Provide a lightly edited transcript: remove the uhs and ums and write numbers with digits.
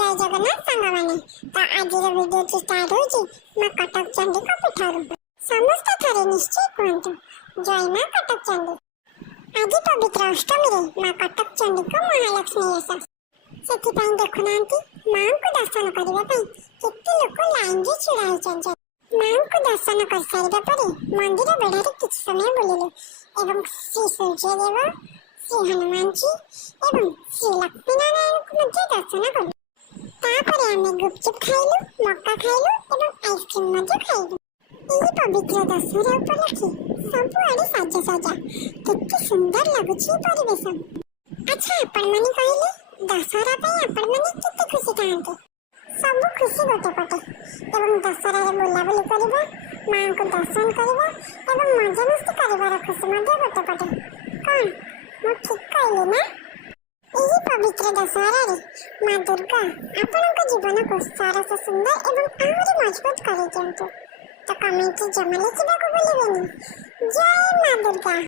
जय जगन्नाथ सांगवानी तो आज वीडियो स्टार्ट होची मां कटक चंडी को पिठारू समस्त थारे निश्चय कहतु जय मां कटक चंडी। आज पवित्र अष्टमी रे मां कटक चंडी को महालक्ष्मी यशस सेति पई देखु नांती मां को दर्शन करबा पई केते लोक लाइन रे छिड़ा होचन। मां को दर्शन कर सारिबा परे मंदिर बेढारे किछ समय बुलिले एवं श्री सूर्यदेव श्री हनुमान जी एवं श्री लक्ष्मी नारायण को मध्य दर्शन कलु। तापर आमे गुपचुप खाइलु मक्का खाइलु एवं आइसक्रीम मध्य खाइलु। एही पवित्र दशहरा उपलक्षे सबुआडे साजा साजा केते सुंदर लाଗୁଛି परिवेश। अच्छा आपण माने कहले दशहरा पे आपण माने केते खुशी थांते सब खुशी गोटे पटे एवं दशहरा रे बुलाबुली करबा मां को दर्शन करबा एवं मजा मस्ती करबार खुशी मध्य गोटे पटे कोन मो ठीक कहले ना। एही पवित्र दशहरा रे मां दुर्गा आपनक जीवन को सरस सुंदर एवं आहुरी मजबूत करे दियंतु। तो कमेंट जमा लिखिबाको भूलिबेनी। जय मां दुर्गा।